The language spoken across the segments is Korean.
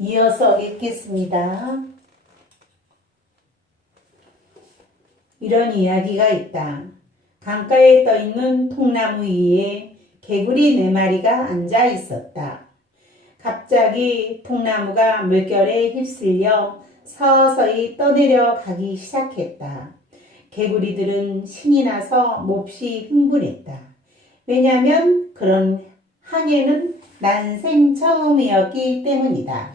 이어서 읽겠습니다. 이런 이야기가 있다. 강가에 떠있는 통나무 위에 개구리 4마리가 앉아 있었다. 갑자기 통나무가 물결에 휩쓸려 서서히 떠내려 가기 시작했다. 개구리들은 신이 나서 몹시 흥분했다. 왜냐하면 그런 항해는 난생 처음이었기 때문이다.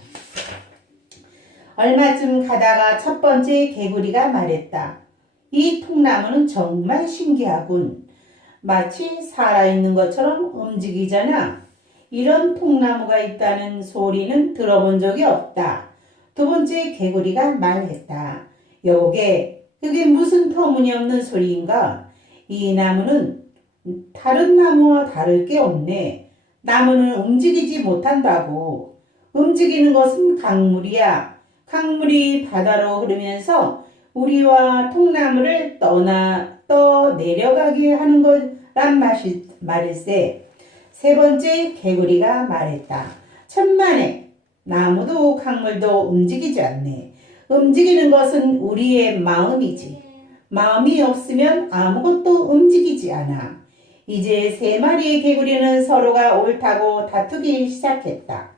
얼마쯤 가다가 첫 번째 개구리가 말했다. 이 통나무는 정말 신기하군. 마치 살아있는 것처럼 움직이잖아. 이런 통나무가 있다는 소리는 들어본 적이 없다. 두 번째 개구리가 말했다. 여보게, 그게 무슨 터무니없는 소리인가? 이 나무는 다른 나무와 다를 게 없네. 나무는 움직이지 못한다고. 움직이는 것은 강물이야. 강물이 바다로 흐르면서 우리와 통나무를 떠내려가게 하는 거란 말일세. 세 번째 개구리가 말했다. 천만에 나무도 강물도 움직이지 않네. 움직이는 것은 우리의 마음이지. 마음이 없으면 아무것도 움직이지 않아. 이제 3마리의 개구리는 서로가 옳다고 다투기 시작했다.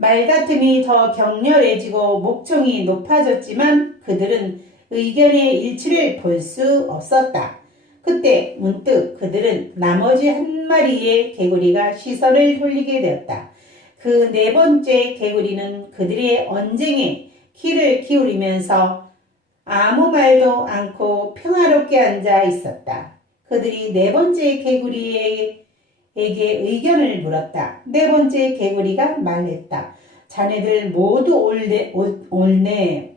말다툼이 더 격렬해지고 목청이 높아졌지만 그들은 의견의 일치를 볼 수 없었다. 그때 문득 그들은 나머지 1마리의 개구리가 시선을 돌리게 되었다. 그 4번째 개구리는 그들의 언쟁에 귀를 기울이면서 아무 말도 않고 평화롭게 앉아 있었다. 그들이 4번째 개구리에게 의견을 물었다. 4번째 개구리가 말했다. 자네들 모두 옳네.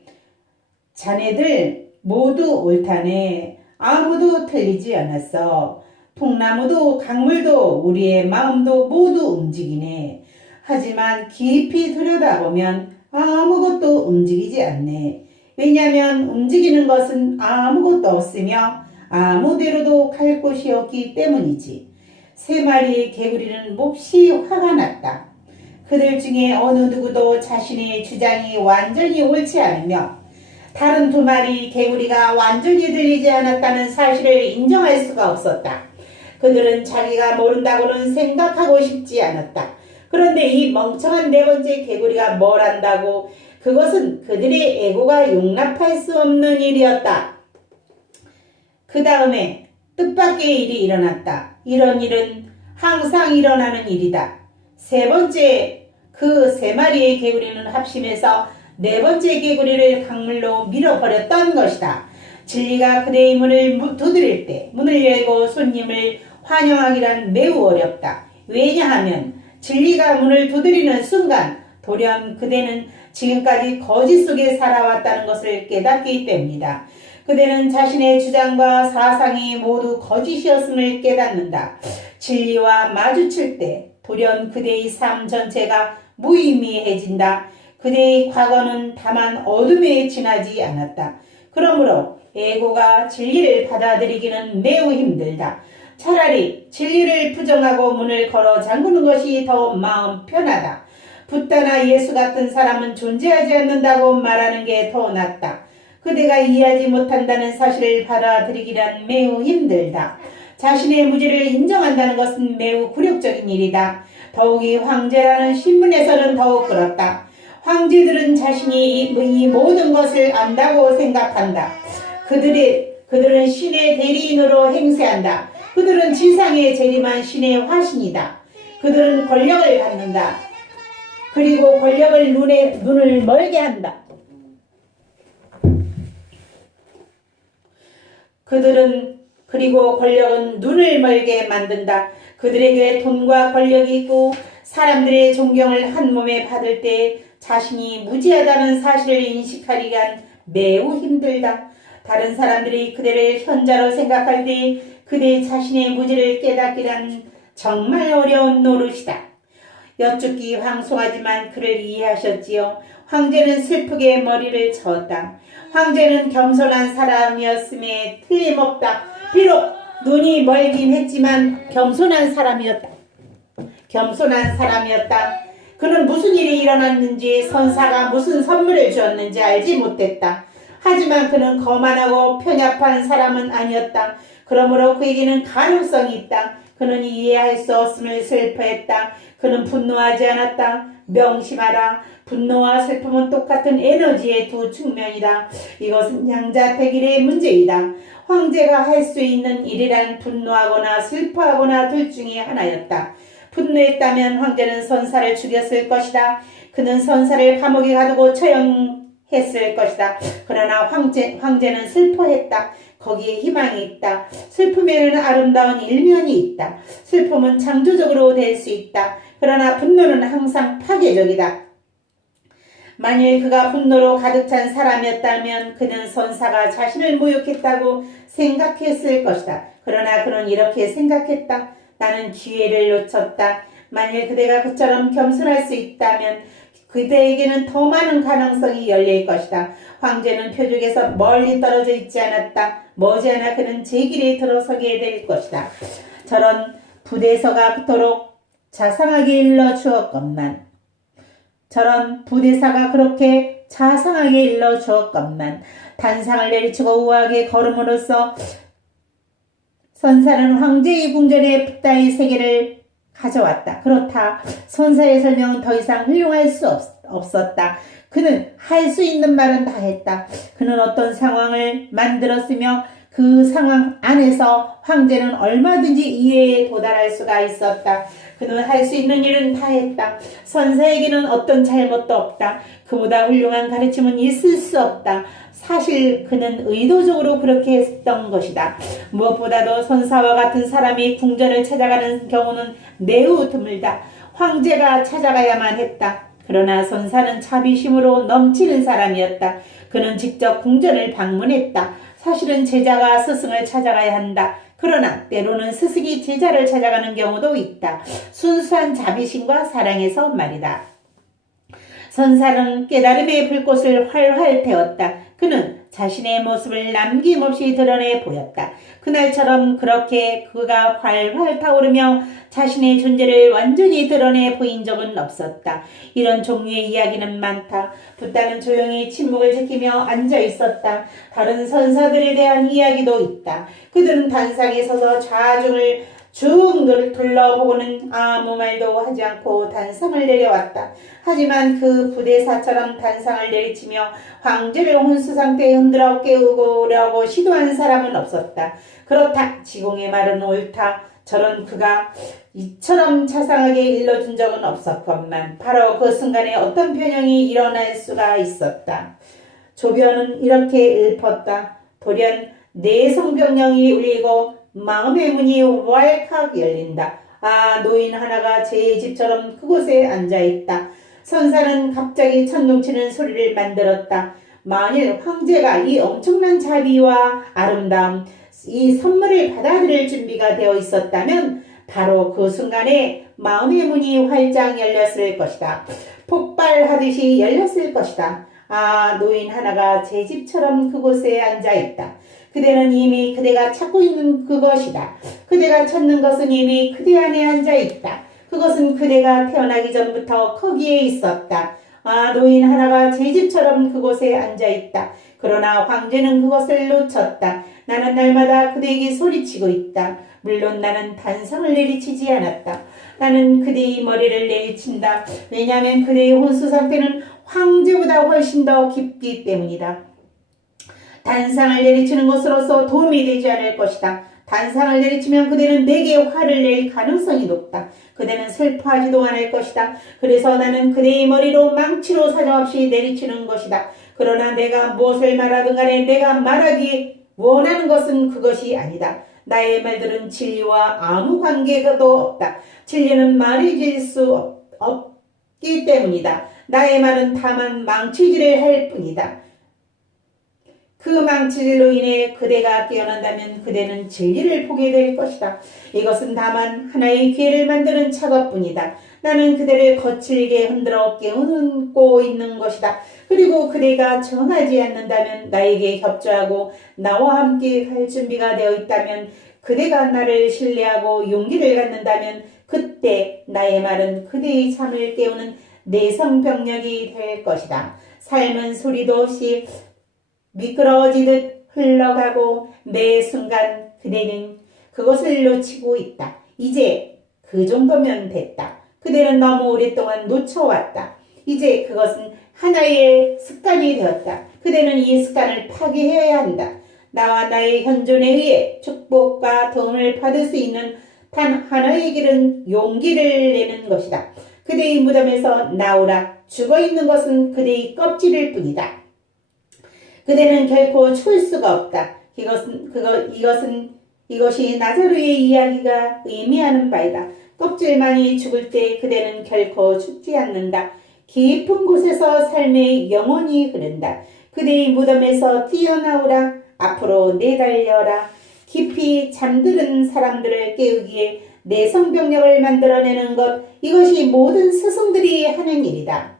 자네들 모두 옳다네. 아무도 틀리지 않았어. 통나무도 강물도 우리의 마음도 모두 움직이네. 하지만 깊이 들여다보면 아무것도 움직이지 않네. 왜냐하면 움직이는 것은 아무것도 없으며 아무데로도 갈 곳이 없기 때문이지. 3마리의 개구리는 몹시 화가 났다. 그들 중에 어느 누구도 자신의 주장이 완전히 옳지 않으며 다른 2마리 개구리가 완전히 들리지 않았다는 사실을 인정할 수가 없었다. 그들은 자기가 모른다고는 생각하고 싶지 않았다. 그런데 이 멍청한 4번째 개구리가 뭘 안다고? 그것은 그들의 애고가 용납할 수 없는 일이었다. 그 다음에 뜻밖의 일이 일어났다. 이런 일은 항상 일어나는 일이다. 그 3마리의 개구리는 합심해서 4번째 개구리를 강물로 밀어버렸던 것이다. 진리가 그대의 문을 두드릴 때 문을 열고 손님을 환영하기란 매우 어렵다. 왜냐하면 진리가 문을 두드리는 순간 돌연 그대는 지금까지 거짓 속에 살아왔다는 것을 깨닫기 때문이다. 그대는 자신의 주장과 사상이 모두 거짓이었음을 깨닫는다. 진리와 마주칠 때 돌연 그대의 삶 전체가 무의미해진다. 그대의 과거는 다만 어둠에 지나지 않았다. 그러므로 애고가 진리를 받아들이기는 매우 힘들다. 차라리 진리를 부정하고 문을 걸어 잠그는 것이 더 마음 편하다. 붓다나 예수 같은 사람은 존재하지 않는다고 말하는 게 더 낫다. 그대가 이해하지 못한다는 사실을 받아들이기란 매우 힘들다. 자신의 무죄를 인정한다는 것은 매우 굴욕적인 일이다. 더욱이 황제라는 신분에서는 더욱 그렇다. 황제들은 자신이 이 모든 것을 안다고 생각한다. 그들은 신의 대리인으로 행세한다. 그들은 지상에 재림한 신의 화신이다. 그들은 권력을 갖는다. 그리고 권력을 눈을 멀게 한다. 그리고 권력은 눈을 멀게 만든다. 그들에게 돈과 권력이 있고 사람들의 존경을 한 몸에 받을 때 자신이 무지하다는 사실을 인식하기란 매우 힘들다. 다른 사람들이 그대를 현자로 생각할 때 그대 자신의 무지를 깨닫기란 정말 어려운 노릇이다. 여쭙기 황송하지만 그를 이해하셨지요. 황제는 슬프게 머리를 저었다. 황제는 겸손한 사람이었음에 틀림없다. 비록 눈이 멀긴 했지만 겸손한 사람이었다. 그는 무슨 일이 일어났는지 선사가 무슨 선물을 주었는지 알지 못했다. 하지만 그는 거만하고 편협한 사람은 아니었다. 그러므로 그에게는 가능성이 있다. 그는 이해할 수 없음을 슬퍼했다. 그는 분노하지 않았다. 명심하라. 분노와 슬픔은 똑같은 에너지의 두 측면이다. 이것은 양자택일의 문제이다. 황제가 할 수 있는 일이란 분노하거나 슬퍼하거나 둘 중에 하나였다. 분노했다면 황제는 선사를 죽였을 것이다. 그는 선사를 감옥에 가두고 처형했을 것이다. 그러나 황제는 슬퍼했다. 거기에 희망이 있다. 슬픔에는 아름다운 일면이 있다. 슬픔은 창조적으로 될 수 있다. 그러나 분노는 항상 파괴적이다. 만일 그가 분노로 가득 찬 사람이었다면 그는 선사가 자신을 모욕했다고 생각했을 것이다. 그러나 그는 이렇게 생각했다. 나는 기회를 놓쳤다. 만일 그대가 그처럼 겸손할 수 있다면 그대에게는 더 많은 가능성이 열릴 것이다. 황제는 표적에서 멀리 떨어져 있지 않았다. 머지않아 그는 제 길에 들어서게 될 것이다. 저런 부대서가 그토록 자상하게 일러 주었건만, 저런 부대사가 그렇게 자상하게 일러 주었건만, 단상을 내리치고 우아하게 걸음으로써 선사는 황제의 궁전에 붓다의 세계를 가져왔다. 그렇다. 선사의 설명은 더 이상 훌륭할 수 없었다. 그는 할 수 있는 말은 다 했다. 그는 어떤 상황을 만들었으며 그 상황 안에서 황제는 얼마든지 이해에 도달할 수가 있었다. 그는 할 수 있는 일은 다 했다. 선사에게는 어떤 잘못도 없다. 그보다 훌륭한 가르침은 있을 수 없다. 사실 그는 의도적으로 그렇게 했던 것이다. 무엇보다도 선사와 같은 사람이 궁전을 찾아가는 경우는 매우 드물다. 황제가 찾아가야만 했다. 그러나 선사는 자비심으로 넘치는 사람이었다. 그는 직접 궁전을 방문했다. 사실은 제자가 스승을 찾아가야 한다. 그러나 때로는 스승이 제자를 찾아가는 경우도 있다. 순수한 자비심과 사랑에서 말이다. 선사는 깨달음의 불꽃을 활활 태웠다. 그는 자신의 모습을 남김없이 드러내 보였다. 그날처럼 그렇게 그가 활활 타오르며 자신의 존재를 완전히 드러내 보인 적은 없었다. 이런 종류의 이야기는 많다. 붓다는 조용히 침묵을 지키며 앉아 있었다. 다른 선사들에 대한 이야기도 있다. 그들은 단상에 서서 좌중을 쭉 둘러보고는 아무 말도 하지 않고 단상을 내려왔다. 하지만 그 부대사처럼 단상을 내리치며 황제를 혼수 상태에 흔들어 깨우려고 시도한 사람은 없었다. 그렇다. 지공의 말은 옳다. 저런 그가 이처럼 자상하게 일러준 적은 없었건만 바로 그 순간에 어떤 변형이 일어날 수가 있었다. 조변은 이렇게 읊었다. 돌연 내 성병령이 울리고 마음의 문이 왈칵 열린다. 아, 노인 하나가 제 집처럼 그곳에 앉아있다. 선사는 갑자기 천둥치는 소리를 만들었다. 만일 황제가 이 엄청난 자비와 아름다움, 이 선물을 받아들일 준비가 되어 있었다면 바로 그 순간에 마음의 문이 활짝 열렸을 것이다. 폭발하듯이 열렸을 것이다. 아, 노인 하나가 제 집처럼 그곳에 앉아있다. 그대는 이미 그대가 찾고 있는 그것이다. 그대가 찾는 것은 이미 그대 안에 앉아있다. 그것은 그대가 태어나기 전부터 거기에 있었다. 아, 노인 하나가 제 집처럼 그곳에 앉아있다. 그러나 황제는 그것을 놓쳤다. 나는 날마다 그대에게 소리치고 있다. 물론 나는 단상을 내리치지 않았다. 나는 그대의 머리를 내리친다. 왜냐하면 그대의 혼수 상태는 황제보다 훨씬 더 깊기 때문이다. 단상을 내리치는 것으로서 도움이 되지 않을 것이다. 단상을 내리치면 그대는 내게 화를 낼 가능성이 높다. 그대는 슬퍼하지도 않을 것이다. 그래서 나는 그대의 머리로 망치로 사정없이 내리치는 것이다. 그러나 내가 무엇을 말하든 간에 내가 말하기 원하는 것은 그것이 아니다. 나의 말들은 진리와 아무 관계도 없다. 진리는 말해질 수 없기 때문이다. 나의 말은 다만 망치질을 할 뿐이다. 그 망치질로 인해 그대가 깨어난다면 그대는 진리를 보게 될 것이다. 이것은 다만 하나의 기회를 만드는 작업뿐이다. 나는 그대를 거칠게 흔들어 깨우고 있는 것이다. 그리고 그대가 정하지 않는다면 나에게 협조하고 나와 함께 갈 준비가 되어 있다면 그대가 나를 신뢰하고 용기를 갖는다면 그때 나의 말은 그대의 잠을 깨우는 내성병력이 될 것이다. 삶은 소리도 없이 미끄러지듯 흘러가고 매 순간 그대는 그것을 놓치고 있다. 이제 그 정도면 됐다. 그대는 너무 오랫동안 놓쳐왔다. 이제 그것은 하나의 습관이 되었다. 그대는 이 습관을 파괴해야 한다. 나와 나의 현존에 의해 축복과 도움을 받을 수 있는 단 하나의 길은 용기를 내는 것이다. 그대의 무덤에서 나오라. 죽어있는 것은 그대의 껍질일 뿐이다. 그대는 결코 죽을 수가 없다. 이것이 나사로의 이야기가 의미하는 바이다. 껍질만이 죽을 때 그대는 결코 죽지 않는다. 깊은 곳에서 삶의 영혼이 흐른다. 그대의 무덤에서 뛰어나오라. 앞으로 내달려라. 깊이 잠드는 사람들을 깨우기에 내성병력을 만들어내는 것, 이것이 모든 스승들이 하는 일이다.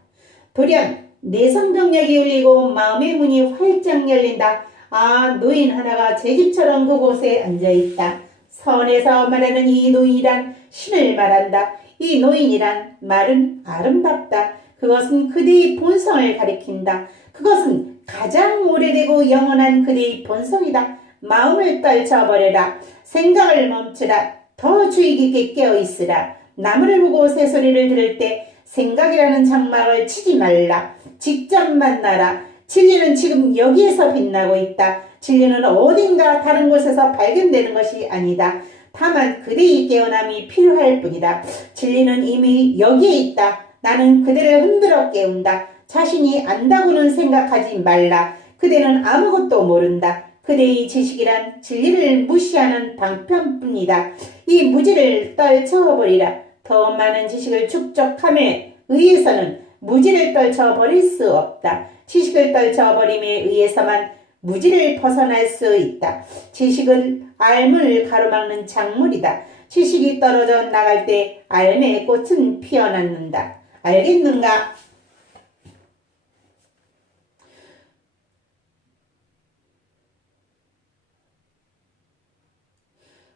돌연 내성병력이 울리고 마음의 문이 활짝 열린다. 아, 노인 하나가 제 집처럼 그곳에 앉아있다. 선에서 말하는 이 노인이란 신을 말한다. 이 노인이란 말은 아름답다. 그것은 그대의 본성을 가리킨다. 그것은 가장 오래되고 영원한 그대의 본성이다. 마음을 떨쳐버려라. 생각을 멈추라. 더 주의 깊게 깨어있으라. 나무를 보고 새소리를 들을 때 생각이라는 장막을 치지 말라. 직접 만나라. 진리는 지금 여기에서 빛나고 있다. 진리는 어딘가 다른 곳에서 발견되는 것이 아니다. 다만 그대의 깨어남이 필요할 뿐이다. 진리는 이미 여기에 있다. 나는 그대를 흔들어 깨운다. 자신이 안다고는 생각하지 말라. 그대는 아무것도 모른다. 그대의 지식이란 진리를 무시하는 방편뿐이다. 이 무지를 떨쳐버리라. 더 많은 지식을 축적함에 의해서는 무지를 떨쳐버릴 수 없다. 지식을 떨쳐버림에 의해서만 무지를 벗어날 수 있다. 지식은 알을 가로막는 작물이다. 지식이 떨어져 나갈 때 알매의 꽃은 피어났는다. 알겠는가?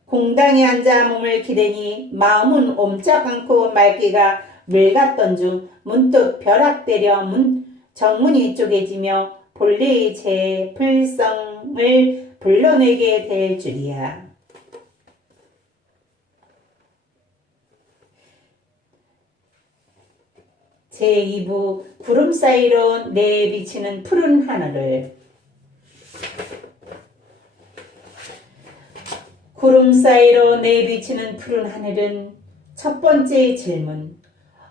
공당에 앉아 몸을 기대니 마음은 옴짝 않고 맑기가 물 같던 중 문득 벼락때려 정문이 쪼개지며 본래의 제 불성을 불러내게 될 줄이야. 제2부 구름 사이로 내비치는 푸른 하늘을. 구름 사이로 내비치는 푸른 하늘은 첫 번째 질문.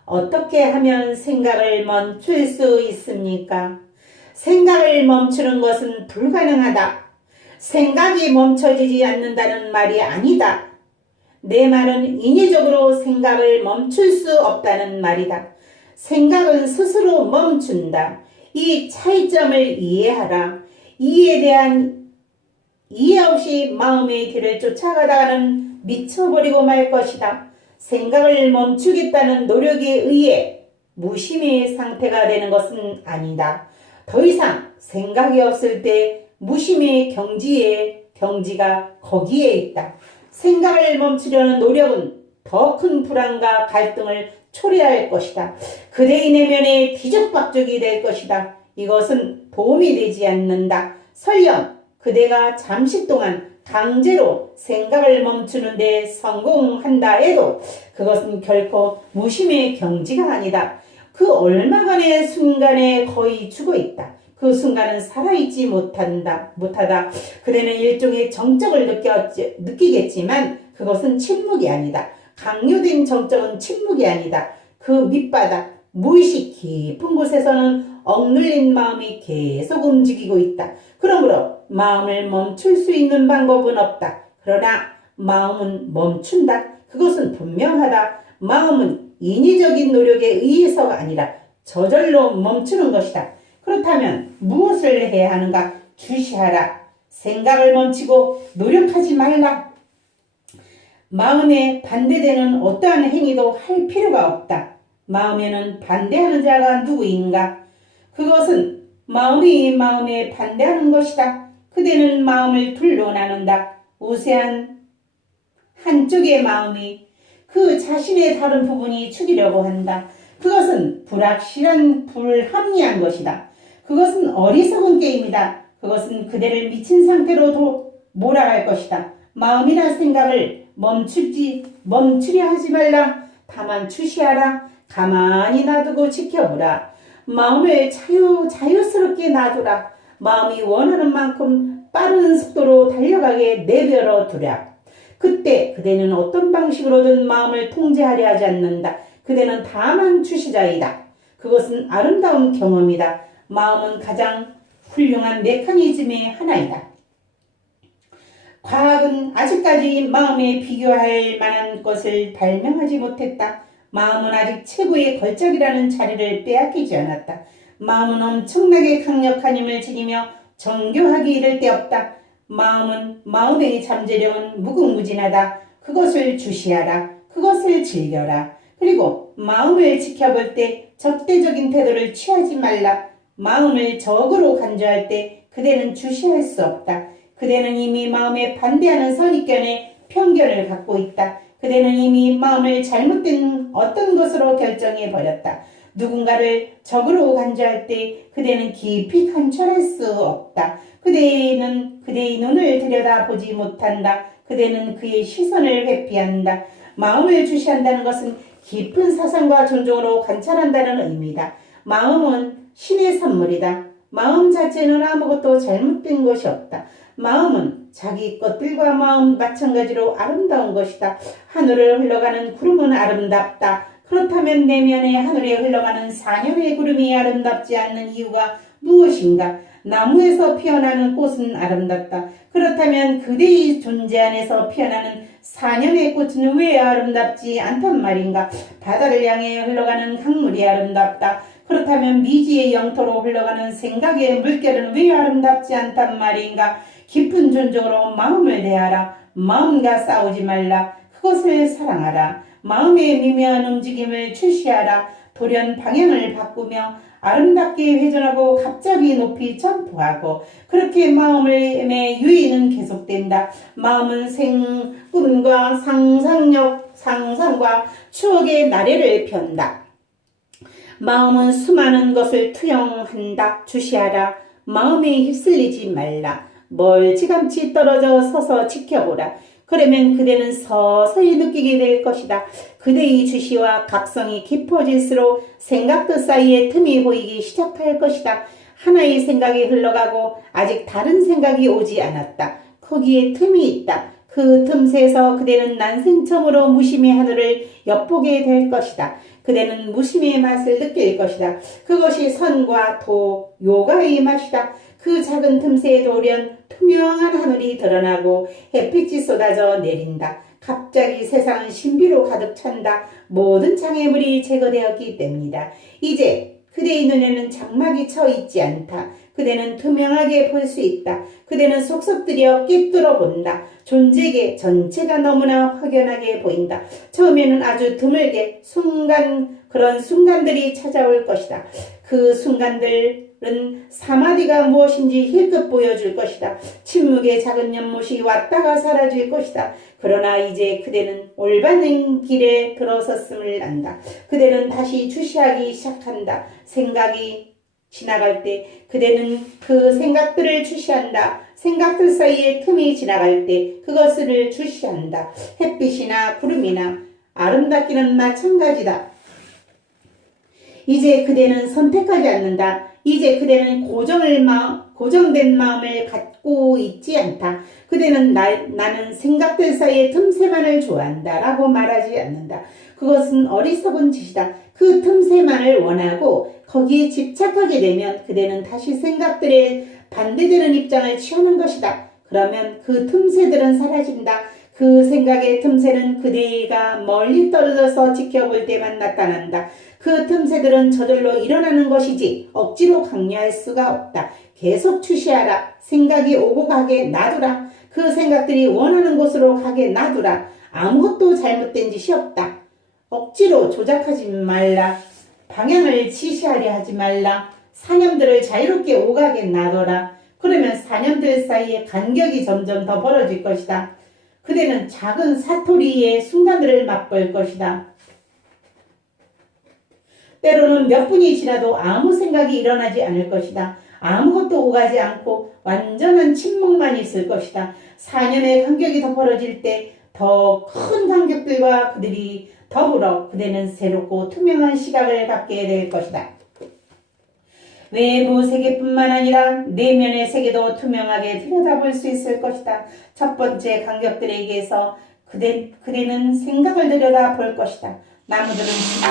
어떻게 하면 생각을 멈출 수 있습니까? 생각을 멈추는 것은 불가능하다. 생각이 멈춰지지 않는다는 말이 아니다. 내 말은 인위적으로 생각을 멈출 수 없다는 말이다. 생각은 스스로 멈춘다. 이 차이점을 이해하라. 이에 대한 이해 없이 마음의 길을 쫓아가다가는 미쳐버리고 말 것이다. 생각을 멈추겠다는 노력에 의해 무심의 상태가 되는 것은 아니다. 더 이상 생각이 없을 때 무심의 경지가 거기에 있다. 생각을 멈추려는 노력은 더 큰 불안과 갈등을 초래할 것이다. 그대의 내면에 뒤죽박죽이 될 것이다. 이것은 도움이 되지 않는다. 설령 그대가 잠시 동안 강제로 생각을 멈추는 데 성공한다 해도 그것은 결코 무심의 경지가 아니다. 그 얼마간의 순간에 거의 죽어있다. 그 순간은 살아있지 못하다. 그대는 일종의 정적을 느끼겠지만 그것은 침묵이 아니다. 강요된 정적은 침묵이 아니다. 그 밑바닥 무의식 깊은 곳에서는 억눌린 마음이 계속 움직이고 있다. 그러므로 마음을 멈출 수 있는 방법은 없다. 그러나 마음은 멈춘다. 그것은 분명하다. 마음은 인위적인 노력에 의해서가 아니라 저절로 멈추는 것이다. 그렇다면 무엇을 해야 하는가? 주시하라. 생각을 멈추고 노력하지 말라. 마음에 반대되는 어떠한 행위도 할 필요가 없다. 마음에는 반대하는 자가 누구인가? 그것은 마음이 마음에 반대하는 것이다. 그대는 마음을 둘로 나눈다. 우세한 한쪽의 마음이 그 자신의 다른 부분이 죽이려고 한다. 그것은 불합리한 것이다. 그것은 어리석은 게임이다. 그것은 그대를 미친 상태로 몰아갈 것이다. 마음이나 생각을 멈추려 하지 말라. 다만 주시하라. 가만히 놔두고 지켜보라. 마음을 자유스럽게 놔두라. 마음이 원하는 만큼 빠른 속도로 달려가게 내버려 두라. 그때 그대는 어떤 방식으로든 마음을 통제하려 하지 않는다. 그대는 다만 주시자이다. 그것은 아름다운 경험이다. 마음은 가장 훌륭한 메커니즘의 하나이다. 과학은 아직까지 마음에 비교할 만한 것을 발명하지 못했다. 마음은 아직 최고의 걸작이라는 자리를 빼앗기지 않았다. 마음은 엄청나게 강력한 힘을 지니며 정교하게 이를 데 없다. 마음의 잠재력은 무궁무진하다. 그것을 주시하라. 그것을 즐겨라. 그리고 마음을 지켜볼 때 적대적인 태도를 취하지 말라. 마음을 적으로 간주할 때 그대는 주시할 수 없다. 그대는 이미 마음에 반대하는 선입견에 편견을 갖고 있다. 그대는 이미 마음을 잘못된 어떤 것으로 결정해버렸다. 누군가를 적으로 간주할 때 그대는 깊이 관찰할 수 없다. 그대는 그대의 눈을 들여다보지 못한다. 그대는 그의 시선을 회피한다. 마음을 주시한다는 것은 깊은 사상과 존중으로 관찰한다는 의미다. 마음은 신의 선물이다. 마음 자체는 아무것도 잘못된 것이 없다. 마음은 자기 것들과 마음 마찬가지로 아름다운 것이다. 하늘을 흘러가는 구름은 아름답다. 그렇다면 내면의 하늘에 흘러가는 사념의 구름이 아름답지 않는 이유가 무엇인가? 나무에서 피어나는 꽃은 아름답다. 그렇다면 그대의 존재 안에서 피어나는 사념의 꽃은 왜 아름답지 않단 말인가? 바다를 향해 흘러가는 강물이 아름답다. 그렇다면 미지의 영토로 흘러가는 생각의 물결은 왜 아름답지 않단 말인가? 깊은 존중으로 마음을 대하라. 마음과 싸우지 말라. 그것을 사랑하라. 마음의 미묘한 움직임을 출시하라. 돌연 방향을 바꾸며 아름답게 회전하고 갑자기 높이 점프하고 그렇게 마음의 유인은 계속된다. 마음은 꿈과 상상과 추억의 나래를 편다. 마음은 수많은 것을 투영한다. 주시하라. 마음에 휩쓸리지 말라. 멀찌감치 떨어져 서서 지켜보라. 그러면 그대는 서서히 느끼게 될 것이다. 그대의 주시와 각성이 깊어질수록 생각들 사이에 틈이 보이기 시작할 것이다. 하나의 생각이 흘러가고 아직 다른 생각이 오지 않았다. 거기에 틈이 있다. 그 틈새에서 그대는 난생 처음으로 무심의 하늘을 엿보게 될 것이다. 그대는 무심의 맛을 느낄 것이다. 그것이 선과 도, 요가의 맛이다. 그 작은 틈새에 돌연 투명한 하늘이 드러나고 햇빛이 쏟아져 내린다. 갑자기 세상은 신비로 가득 찬다. 모든 장애물이 제거되었기 때문이다. 이제 그대의 눈에는 장막이 쳐 있지 않다. 그대는 투명하게 볼 수 있다. 그대는 속속들여 꿰뚫어 본다. 존재계 전체가 너무나 확연하게 보인다. 처음에는 아주 드물게 그런 순간들이 찾아올 것이다. 그 순간들은 사마디가 무엇인지 힐끗 보여줄 것이다. 침묵의 작은 연못이 왔다가 사라질 것이다. 그러나 이제 그대는 올바른 길에 들어섰음을 안다. 그대는 다시 주시하기 시작한다. 생각이 지나갈 때 그대는 그 생각들을 주시한다. 생각들 사이에 틈이 지나갈 때 그것을 주시한다. 햇빛이나 구름이나 아름답기는 마찬가지다. 이제 그대는 선택하지 않는다. 이제 그대는 고정된 마음을 갖고 있지 않다. 그대는 나는 생각들 사이의 틈새만을 좋아한다 라고 말하지 않는다. 그것은 어리석은 짓이다. 그 틈새만을 원하고 거기에 집착하게 되면 그대는 다시 생각들에 반대되는 입장을 취하는 것이다. 그러면 그 틈새들은 사라진다. 그 생각의 틈새는 그대가 멀리 떨어져서 지켜볼 때만 나타난다. 그 틈새들은 저절로 일어나는 것이지 억지로 강요할 수가 없다. 계속 주시하라. 생각이 오고 가게 놔두라. 그 생각들이 원하는 곳으로 가게 놔두라. 아무것도 잘못된 짓이 없다. 억지로 조작하지 말라. 방향을 지시하려 하지 말라. 사념들을 자유롭게 오가게 놔둬라. 그러면 사념들 사이에 간격이 점점 더 벌어질 것이다. 그대는 작은 사토리의 순간들을 맛볼 것이다. 때로는 몇 분이 지나도 아무 생각이 일어나지 않을 것이다. 아무것도 오가지 않고 완전한 침묵만 있을 것이다. 4년의 간격이 더 벌어질 때 더 큰 간격들과 그들이 더불어 그대는 새롭고 투명한 시각을 갖게 될 것이다. 외부 세계뿐만 아니라 내면의 세계도 투명하게 들여다볼 수 있을 것이다. 첫 번째 간격들에게서 그대는 생각을 들여다볼 것이다. 나무들은 것이다.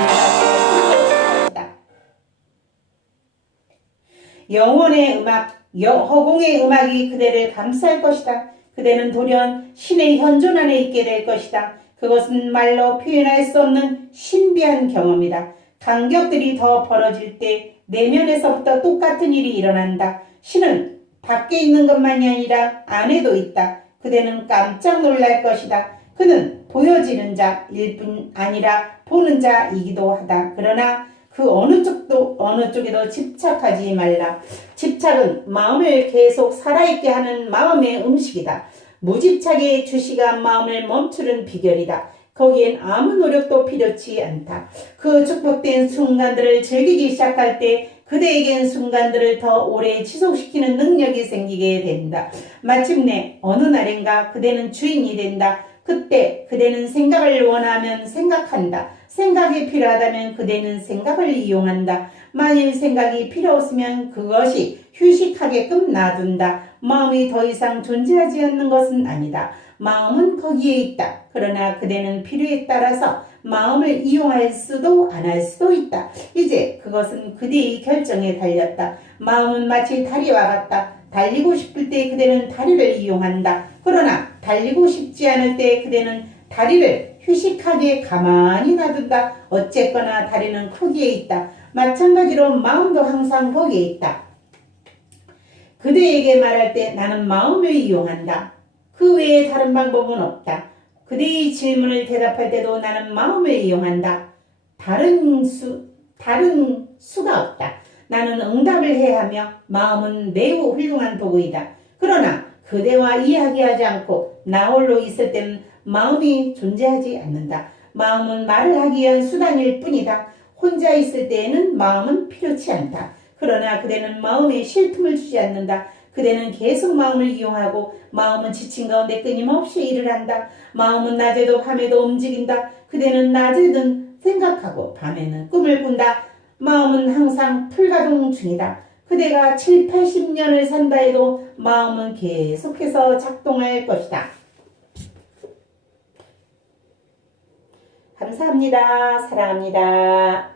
영혼의 음악, 허공의 음악이 그대를 감쌀 것이다. 그대는 돌연 신의 현존 안에 있게 될 것이다. 그것은 말로 표현할 수 없는 신비한 경험이다. 간격들이 더 벌어질 때 내면에서부터 똑같은 일이 일어난다. 신은 밖에 있는 것만이 아니라 안에도 있다. 그대는 깜짝 놀랄 것이다. 그는 보여지는 자일 뿐 아니라 보는 자이기도 하다. 그러나 그 어느 쪽에도 집착하지 말라. 집착은 마음을 계속 살아있게 하는 마음의 음식이다. 무집착의 주시가 마음을 멈추는 비결이다. 거기엔 아무 노력도 필요치 않다. 그 축복된 순간들을 즐기기 시작할 때 그대에겐 순간들을 더 오래 지속시키는 능력이 생기게 된다. 마침내 어느 날인가 그대는 주인이 된다. 그때 그대는 생각을 원하면 생각한다. 생각이 필요하다면 그대는 생각을 이용한다. 만일 생각이 필요 없으면 그것이 휴식하게끔 놔둔다. 마음이 더 이상 존재하지 않는 것은 아니다. 마음은 거기에 있다. 그러나 그대는 필요에 따라서 마음을 이용할 수도 안 할 수도 있다. 이제 그것은 그대의 결정에 달렸다. 마음은 마치 다리와 같다. 달리고 싶을 때 그대는 다리를 이용한다. 그러나 달리고 싶지 않을 때 그대는 다리를 휴식하게 가만히 놔둔다. 어쨌거나 다리는 거기에 있다. 마찬가지로 마음도 항상 거기에 있다. 그대에게 말할 때 나는 마음을 이용한다. 그 외에 다른 방법은 없다. 그대의 질문을 대답할 때도 나는 마음을 이용한다. 다른 수가 없다. 나는 응답을 해야 하며 마음은 매우 훌륭한 도구이다. 그러나 그대와 이야기하지 않고 나 홀로 있을 때는 마음이 존재하지 않는다. 마음은 말을 하기 위한 수단일 뿐이다. 혼자 있을 때에는 마음은 필요치 않다. 그러나 그대는 마음에 쉴 틈을 주지 않는다. 그대는 계속 마음을 이용하고 마음은 지친 가운데 끊임없이 일을 한다. 마음은 낮에도 밤에도 움직인다. 그대는 낮에는 생각하고 밤에는 꿈을 꾼다. 마음은 항상 풀가동 중이다. 그대가 7, 80년을 산다 해도 마음은 계속해서 작동할 것이다. 감사합니다. 사랑합니다.